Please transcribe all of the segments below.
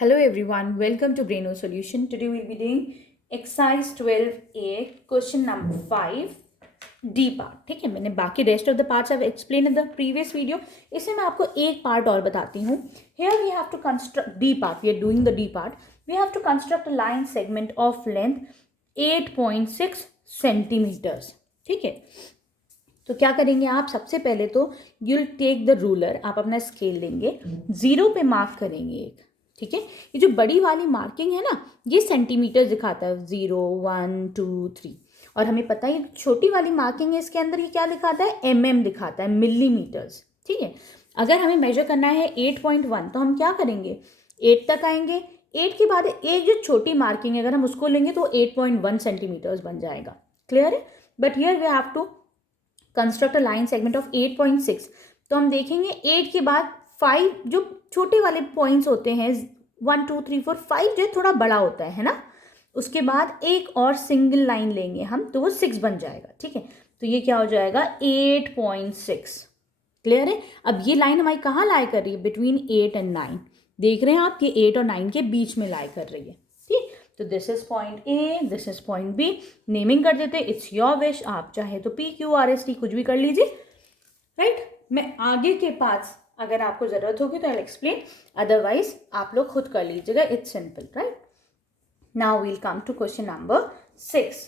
Hello everyone, welcome to Braino Solution. Today we'll be doing exercise 12A question number 5 D part. ठीक है, मैंने बाकी rest of the parts I've explained in the previous video. इसमें मैं आपको एक part और बताती हूँ. Here we have to construct D part. We are doing the D part. We have to construct a line segment of length 8.6 centimeters. ठीक है, तो क्या करेंगे आप? सबसे पहले तो you'll take the ruler. आप अपना स्केल लेंगे, 0 पे मार्क करेंगे एक. ठीक है, ये जो बड़ी वाली मार्किंग है ना, ये सेंटीमीटर दिखाता है 0, 1, 2, 3. और हमें पता है छोटी वाली मार्किंग है, इसके अंदर ये क्या दिखाता है? mm दिखाता है, मिलीमीटर्स. ठीक है, अगर हमें मेजर करना है 8.1 तो हम क्या करेंगे? 8 तक आएंगे. 8 के बाद एक जो छोटी मार्किंग है अगर हम उसको लेंगे तो 8.1 सेंटीमीटर्स बन जाएगा. क्लियर है? But here we have to construct a line segment of 8.6. तो हम देखेंगे 8 के बाद 5 जो छोटे वाले पॉइंट्स होते हैं 1, 2, 3, 4, 5 जो थोड़ा बड़ा होता है ना, उसके बाद एक और सिंगल लाइन लेंगे हम तो वो 6 बन जाएगा. ठीक है, तो ये क्या हो जाएगा? 8.6. क्लियर है? अब ये लाइन हमारी कहाँ लाई कर रही है? Between 8 and 9. देख रहे हैं आप कि 8 और 9 के बीच में लाई कर रही है. ठीक, तो this is point A, this is point B. Naming कर देते, इट्स योर विश. आप चाहे तो PQRST कुछ भी कर लीजिए. राइट, मैं आगे के पार्ट्स अगर आपको जरूरत होगी तो आई विल एक्सप्लेन, अदरवाइज आप लोग खुद कर लीजिएगा. It's simple. Right, now we'll come to question number 6.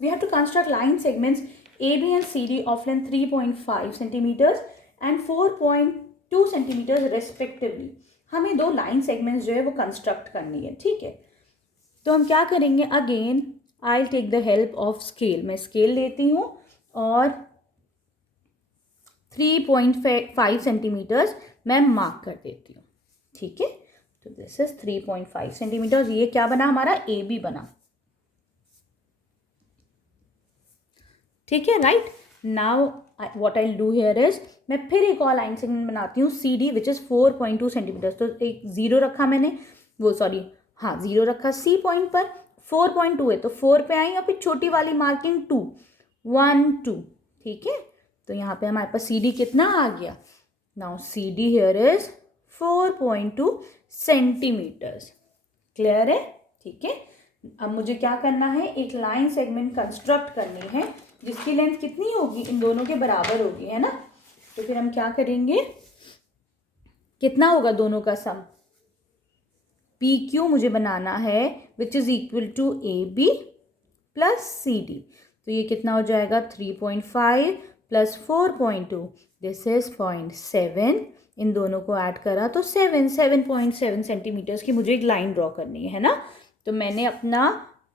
We have to construct line segments AB and CD of length 3.5 centimetres and 4.2 centimetres respectively. हमें दो लाइन सेगमेंट्स जो है वो कंस्ट्रक्ट करनी है. ठीक है, तो हम क्या करेंगे? Again I will take the help of scale. मैं स्केल लेती हूँ और 3.5 सेंटीमीटर्स मैं मार्क कर देती हूँ. ठीक है, तो दिस इज 3.5 सेंटीमीटर्स. ये क्या बना? हमारा AB बना. ठीक है, right. Now what I will do here is, मैं फिर एक और लाइन सेगमेंट बनाती हूँ CD विच इज 4.2 सेंटीमीटर्स. तो एक 0 रखा मैंने, वो सॉरी हाँ 0 रखा C पॉइंट पर. 4.2 है तो 4 पे आई और फिर छोटी वाली मार्किंग 2, 1, 2. ठीक है, तो यहाँ पे हमारे पास CD कितना आ गया? Now CD here is 4.2 centimetres. Clear है? ठीक है, अब मुझे क्या करना है? एक लाइन सेगमेंट कंस्ट्रक्ट करनी है जिसकी लेंथ कितनी होगी? इन दोनों के बराबर होगी, है ना. तो फिर हम क्या करेंगे? कितना होगा दोनों का सम? PQ मुझे बनाना है which is equal to AB plus CD. तो ये कितना हो जाएगा? 3.5 प्लस 4.2, दिस इज 0.7. इन दोनों को ऐड करा तो 7.7 सेंटीमीटर्स की मुझे एक लाइन ड्रॉ करनी है ना. तो मैंने अपना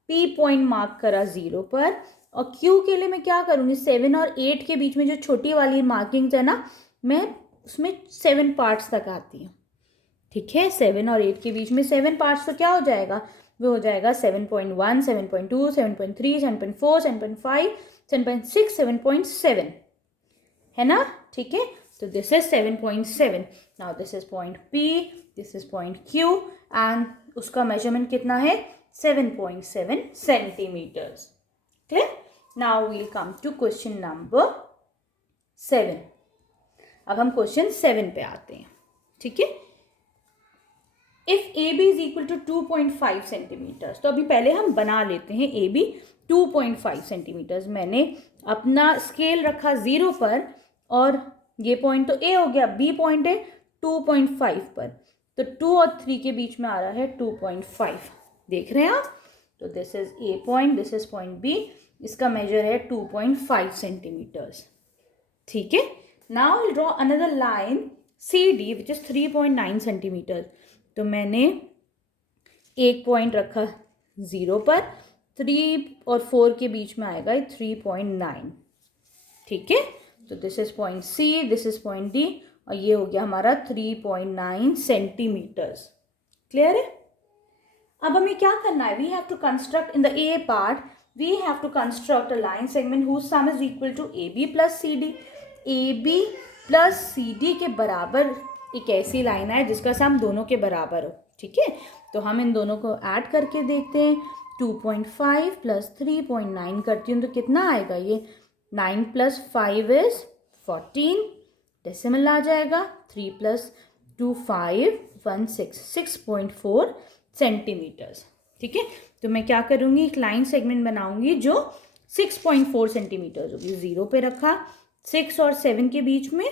P पॉइंट मार्क करा 0 पर, और Q के लिए मैं क्या करूँगी? 7 और 8 के बीच में जो छोटी वाली मार्किंग्स है ना, मैं उसमें 7 पार्ट्स तक आती हूँ. ठीक है, 7 और 8 के बीच में 7 पार्ट्स, तो क्या हो जाएगा? वो हो जाएगा 7.1, 7.2, 7.3, 7.4, 7.5, 7.6, 7.7, है ना. ठीक है, तो this is 7.7. Now this is point P, this is point Q and उसका मेजरमेंट कितना है? 7.7 centimetres. Clear? Now we'll come to question number 7. अब हम क्वेश्चन 7 पे आते हैं. ठीक है, if AB is equal to 2.5 centimetres, तो अभी पहले हम बना लेते हैं AB 2.5 सेंटीमीटर्स. मैंने अपना स्केल रखा 0 पर और ये पॉइंट तो A हो गया, B पॉइंट है 2.5 पर, तो 2 और 3 के बीच में आ रहा है 2.5. देख रहे हैं आप? तो this is A point, this is point B. इसका मेजर है 2.5 सेंटीमीटर्स. ठीक है, now will draw another line CD which is 3.9 centimetre. तो मैंने एक पॉइंट रखा 0 पर, 3 और 4 के बीच में आएगा 3.9. ठीक है, तो this is point C, this is point D, और ये हो गया हमारा 3.9 सेंटीमीटर्स. क्लियर है? अब हमें क्या करना है? We have to construct in the A part, we have to construct a line segment whose sum is equal to AB plus CD. AB plus CD के बराबर एक ऐसी लाइन है जिसका सम दोनों के बराबर हो. ठीक है, तो हम इन दोनों को ऐड करके देखते हैं. 2.5 प्लस 3.9 करती हूँ तो कितना आएगा? ये 9 प्लस 5 इज 14. डेसिमल आ जाएगा. 3 प्लस 2 5, 6.4 सेंटीमीटर्स। ठीक है, तो मैं क्या करूँगी, एक लाइन सेगमेंट बनाऊंगी जो 6.4 सेंटीमीटर्स होगी। 0 पे रखा, 6 और 7 के बीच में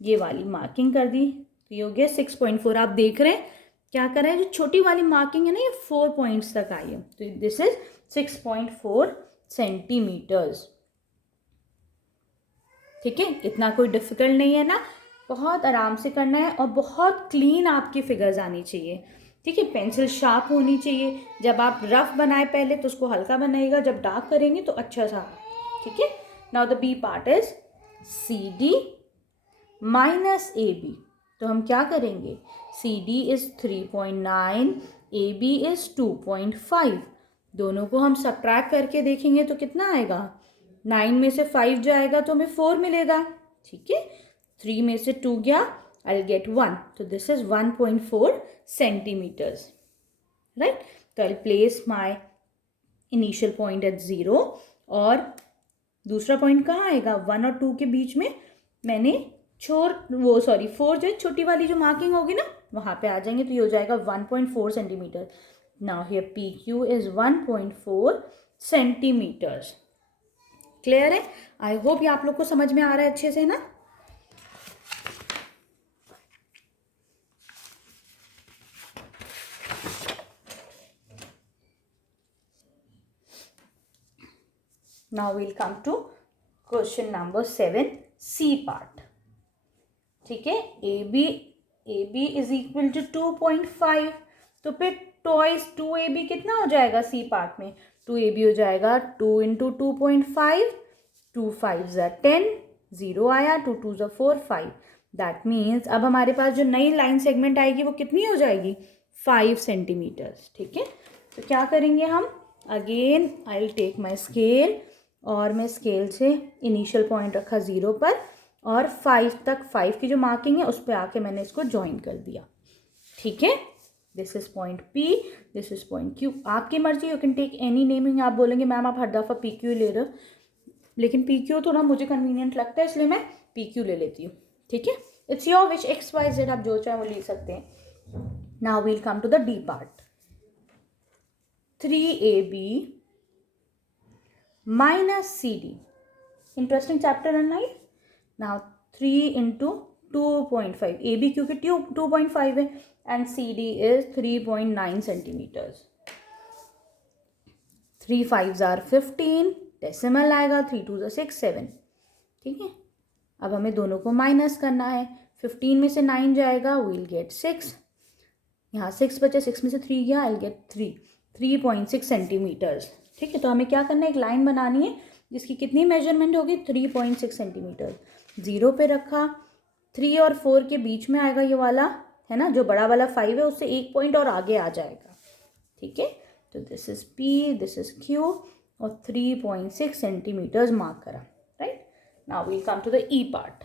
ये वाली मार्किंग कर दी, तो ये हो गया 6.4। आप देख रहे हैं क्या कर रहा है, जो छोटी वाली मार्किंग है ना, ये 4 पॉइंट्स तक आई है, तो दिस इज 6.4 सेंटीमीटर्स। ठीक है, इतना कोई डिफिकल्ट नहीं है ना, बहुत आराम से करना है और बहुत क्लीन आपकी फिगर्स आनी चाहिए। ठीक है, पेंसिल शार्प होनी चाहिए। जब आप रफ बनाए पहले तो उसको हल्का बनाइएगा, जब डार्क करेंगे तो अच्छा सा। ठीक है, now the B part is CD minus AB। तो हम क्या करेंगे, CD इज 3.9, AB इज 2.5। दोनों को हम सब्ट्रैक्ट करके देखेंगे तो कितना आएगा, 9 में से 5 जाएगा तो हमें 4 मिलेगा। ठीक है, 3 में से 2 गया, आई विल गेट 1, तो दिस इज 1.4 सेंटीमीटर्स। राइट, तो I place my initial point at 0 और दूसरा पॉइंट कहाँ आएगा, 1 और 2 के बीच में मैंने 4 जो छोटी वाली जो मार्किंग होगी ना, वहाँ पे आ जाएंगे, तो ये हो जाएगा 1.4 centimetre. Now here PQ is 1.4 centimetres. Clear है, आई होप ये आप लोग को समझ में आ रहा है अच्छे से ना। Now we'll come to question number 7, C part. ठीक है, AB is equal to 2.5, तो फिर टॉइस 2AB कितना हो जाएगा C पार्ट में, 2AB हो जाएगा 2 इंटू 2.5, 2 5 10, 0 आया, 2 2 4 5। दैट मीन्स अब हमारे पास जो नई लाइन सेगमेंट आएगी वो कितनी हो जाएगी, 5 सेंटीमीटर्स। ठीक है, तो क्या करेंगे हम, again I will take my scale और मैं स्केल से इनिशियल पॉइंट रखा 0 पर और 5 तक, 5 की जो मार्किंग है उस पर आके मैंने इसको ज्वाइन कर दिया। ठीक है, this is point P, this is point Q। आपकी मर्जी, you can take any naming. आप बोलेंगे मैम आप हर दफ़ा PQ ले रहे हो, लेकिन PQ थोड़ा मुझे कन्वीनियंट लगता है इसलिए मैं PQ ले लेती हूँ। ठीक है, इट्स योर विच, XYZ आप जो चाहे वो ले सकते हैं। Now we'll come to the D part. 3AB minus CD. Interesting chapter and right? Now 3 into 2.5. AB क्योंकि 2.5 है and CD is 3.9 centimeters. 3 5s are 15. Decimal आएगा, 3 2s are 6 7. ठीक है, अब हमें दोनों को माइनस करना है। 15 में से 9 जाएगा, we'll get 6. यहाँ 6 बचे, 6 में से 3 गया, I'll get 3.6 सेंटीमीटर्स। ठीक है, तो हमें क्या करना है, एक लाइन बनानी है जिसकी कितनी मेजरमेंट होगी, 3.6 सेंटीमीटर। 0 पे रखा, 3 और 4 के बीच में आएगा ये वाला, है ना, जो बड़ा वाला 5 है उससे एक पॉइंट और आगे आ जाएगा। ठीक है, तो this is P, this is Q और 3.6 सेंटीमीटर्स मार्क करा। Right, now we come to the E part.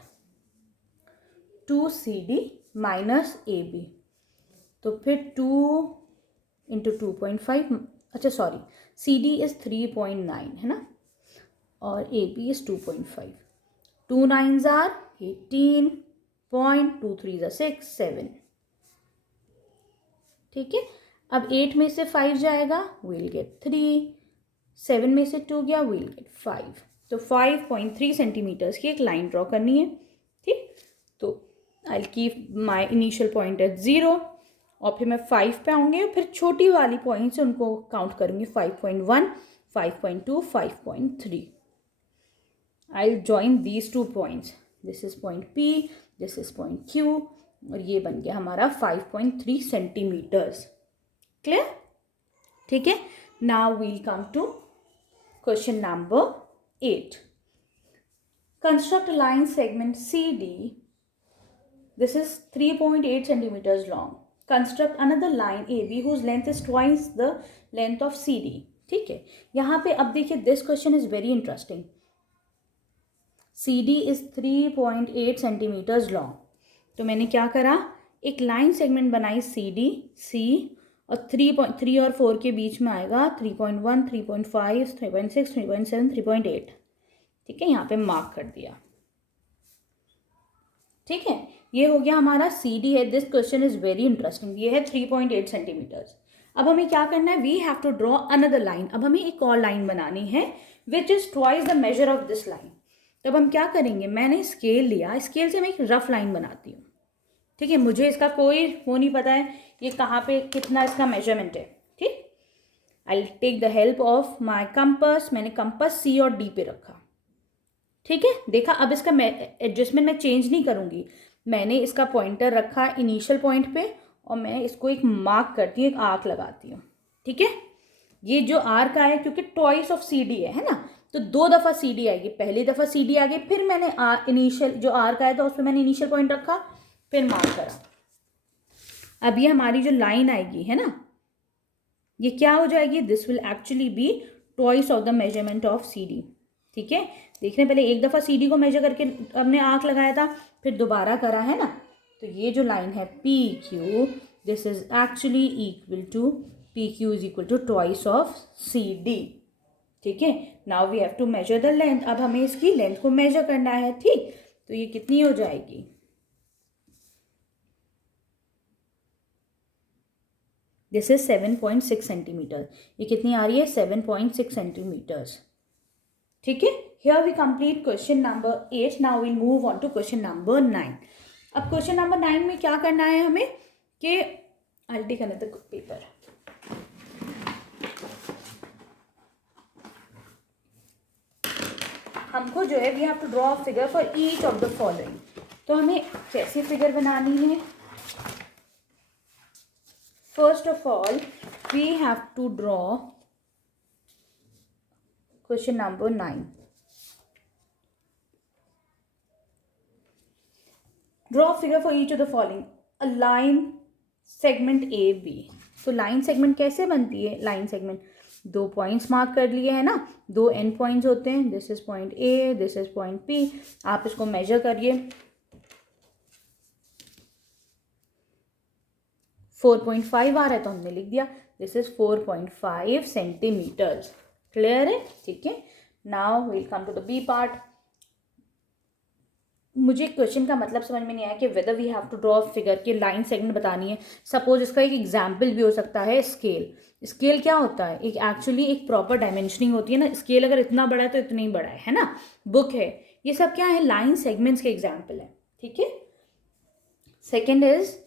2CD minus AB, तो फिर 2 इंटू 2.5, अच्छा सॉरी, CD इज 3.9 है ना, और AB is 2.5। 2 9s are 18, 2 3s are 6 7। ठीक है, अब 8 में से 5 जाएगा, we'll get 3, 7 में से 2 गया, we'll get 5। तो 5.3 सेंटीमीटर्स की एक लाइन ड्रॉ करनी है। ठीक, तो I'll keep my initial point at 0 और फिर मैं 5 पे आऊँगी और फिर छोटी वाली पॉइंट से उनको काउंट करूँगी, 5.1, 5.2, 5.3। I'll join these 2 points. This is point P, this is point Q और ये बन गया हमारा 5.3 सेंटीमीटर्स। क्लियर? ठीक है, now we'll come to question number 8. Construct a line segment CD. This is 3.8 centimeters long. Construct another line AB whose length is twice the length of CD. ठीक है, यहाँ पे अब देखिए, this question is very interesting. CD इज 3.8 centimetres long, तो मैंने क्या करा, एक लाइन सेगमेंट बनाई CD, C और 3 और 4 के बीच में आएगा 3.1, 3.5, 3.6, 3.7, 3.8। ठीक है, यहाँ पे मार्क कर दिया। ठीक है, ये हो गया हमारा सी डी है. This question is very interesting. ये है 3.8 सेंटीमीटर्स. अब हमें क्या करना है, we have to draw another line. अब हमें एक और लाइन बनानी है which is twice the measure of this line. तब हम क्या करेंगे, मैंने स्केल लिया, स्केल से मैं एक रफ लाइन बनाती हूँ. ठीक है, मुझे इसका कोई वो नहीं पता है ये कहाँ पे कितना इसका मेजरमेंट है. ठीक, I take the help of my compass. मैंने कंपस सी और डी पे रखा. ठीक है, देखा. अब इसका एडजस्टमेंट मैं चेंज नहीं करूँगी. मैंने इसका पॉइंटर रखा इनिशियल पॉइंट पे और मैं इसको एक मार्क करती हूँ, एक आर्क लगाती हूँ. ठीक है, ये जो आर्क आया क्योंकि ट्वाइस ऑफ सी डी है ना, तो 2 दफ़ा सी डी आएगी. पहली दफ़ा सी डी आ गई, फिर मैंने इनिशियल जो आर्क आया था उस पर मैंने इनिशियल पॉइंट रखा, फिर मार्क करा. अब ये हमारी जो लाइन आएगी है ना, ये क्या हो जाएगी, this will actually be twice of the measurement of C D. ठीक है, देखने पहले एक दफ़ा सी डी को मेजर करके हमने आर्क लगाया था, फिर दोबारा करा है ना. तो ये जो लाइन है P Q, this is actually equal to P Q is equal to twice of C D. ठीक है, now we have to measure the length. अब हमें इसकी लेंथ को मेजर करना है. ठीक, तो ये कितनी हो जाएगी, दिस इज 7.6 सेंटीमीटर. ये कितनी आ रही है, 7.6 सेंटीमीटर्स. ठीक है, here we complete question number 8. Now we move on to question number 9. अब क्वेश्चन नंबर 9 में क्या करना है हमें कि आई टेक अनदर पेपर. हमको जो है we have to draw a figure for each of the following. तो हमें कैसी फिगर बनानी है, first of all we have to draw question number 9. Draw figure for each of the following. A line segment A B. तो line segment कैसे बनती है, line segment 2 points mark कर लिए है ना, 2 एंड पॉइंट्स होते हैं. This is point A, this is point P. आप इसको मेजर करिए. 4.5 आ रहा है तो हमने लिख दिया दिस इज 4.5 सेंटीमीटर्स. क्लियर है. ठीक है, now will come to the B part. मुझे क्वेश्चन का मतलब समझ में नहीं आया कि whether we have to draw figure की लाइन सेगमेंट बतानी है. सपोज इसका एक एग्जाम्पल भी हो सकता है स्केल. स्केल क्या होता है, एक एक्चुअली एक प्रॉपर डायमेंशनिंग होती है ना. स्केल अगर इतना बड़ा है तो इतना ही बड़ा है ना. बुक है, ये सब क्या है, लाइन सेगमेंट्स के एग्जाम्पल है. ठीक है, सेकेंड इज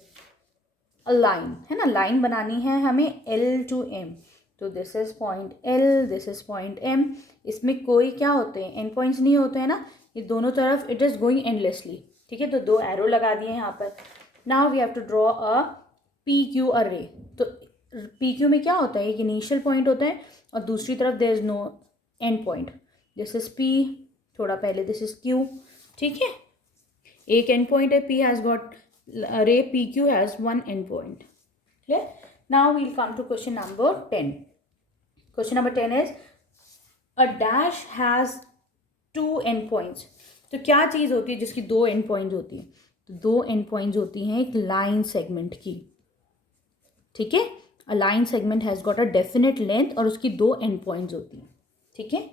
अ लाइन है ना. लाइन बनानी है हमें L to M. तो this is point L, this is point M. इसमें कोई क्या होते हैं, एंड पॉइंट्स नहीं होते हैं ना. ये दोनों तरफ इट इज़ गोइंग एंडलेसली. ठीक है, तो 2 एरो लगा दिए हैं यहाँ पर. Now we have to draw a P Q अरे. तो पी क्यू में क्या होता है, एक इनिशियल पॉइंट होता है और दूसरी तरफ there is no end point. This is P, थोड़ा पहले दिस इज क्यू. ठीक है, एक एंड पॉइंट है, P has got array PQ has 1 endpoint. Clear? Now we'll come to question number 10. Question number 10 is a dash has 2 endpoints. तो क्या चीज़ होती है जिसकी 2 endpoints होती है, तो 2 endpoints होती हैं एक लाइन सेगमेंट की. ठीक है, a line segment has got a definite length और उसकी 2 endpoints होती हैं. ठीक है,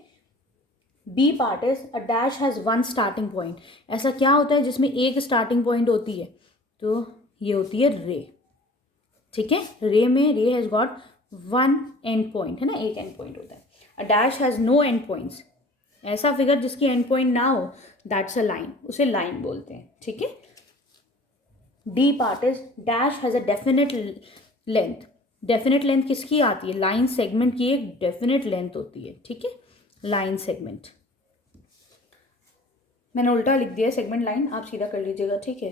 B part is a dash has 1 starting point. ऐसा क्या होता है जिसमें एक स्टार्टिंग पॉइंट होती है, तो ये होती है रे. ठीक है, रे में रे हैज़ गॉट 1 एंड पॉइंट है ना, एक एंड पॉइंट होता है. A dash has no end points. ऐसा फिगर जिसकी एंड पॉइंट ना हो, दैट्स अ लाइन, उसे लाइन बोलते हैं. ठीक है, D part is dash has a definite length. Definite length किसकी आती है, लाइन सेगमेंट की एक डेफिनेट लेंथ होती है. ठीक है, लाइन सेगमेंट. मैंने उल्टा लिख दिया सेगमेंट लाइन, आप सीधा कर लीजिएगा. ठीक है,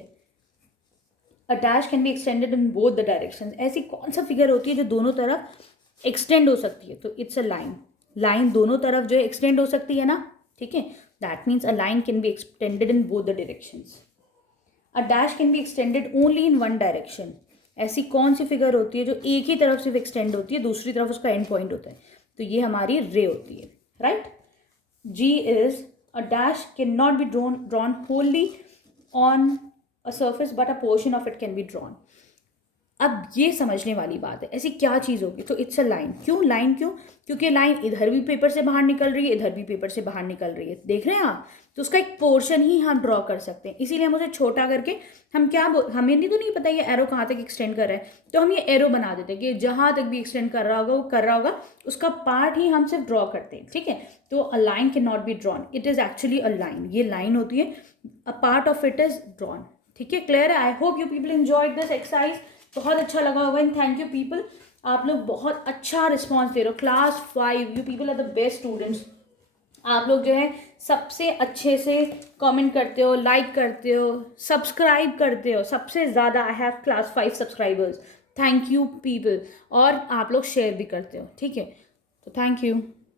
a dash can be extended in both the direction. ऐसी कौन सा फिगर होती है जो दोनों तरफ एक्सटेंड हो सकती है, तो इट्स अ लाइन. लाइन दोनों तरफ जो है एक्सटेंड हो सकती है ना. ठीक है, that means a line can be extended in both the directions. A dash can be extended only in one direction. ऐसी कौन सी फिगर होती है जो एक ही तरफ सिर्फ एक्सटेंड होती है, दूसरी तरफ उसका एंड पॉइंट होता है, तो ये हमारी रे होती है. Right. G is a dash can not be drawn wholly on a surface but a portion of it can be drawn. अब ये समझने वाली बात है, ऐसी क्या चीज़ होगी, तो इट्स अ लाइन। क्यों लाइन? क्यों? क्योंकि लाइन इधर भी पेपर से बाहर निकल रही है, इधर भी पेपर से बाहर निकल रही है, देख रहे हैं आप? तो उसका एक पोर्शन ही हम ड्रॉ कर सकते हैं, इसीलिए हम उसे छोटा करके हम हमें नहीं तो नहीं पता ये एरो कहाँ तक एक्सटेंड कर रहा है, तो हम ये एरो बना देते हैं कि जहाँ तक भी एक्सटेंड कर रहा होगा वो कर रहा होगा, उसका पार्ट ही हम सिर्फ ड्रॉ करते हैं, ठीक है? तो a line can not be drawn, it is actually a line, ये लाइन होती है, a part of it is drawn, ठीक है? क्लियर है? I hope you people enjoyed this exercise, बहुत अच्छा लगा होगा, एंड थैंक यू पीपल, आप लोग बहुत अच्छा रिस्पॉन्स दे रहे हो। Class 5 you people are the best students, आप लोग जो है सबसे अच्छे से कमेंट करते हो, लाइक करते हो, सब्सक्राइब करते हो, सबसे ज़्यादा I have class 5 subscribers, thank you people, और आप लोग शेयर भी करते हो, ठीक है? तो थैंक यू।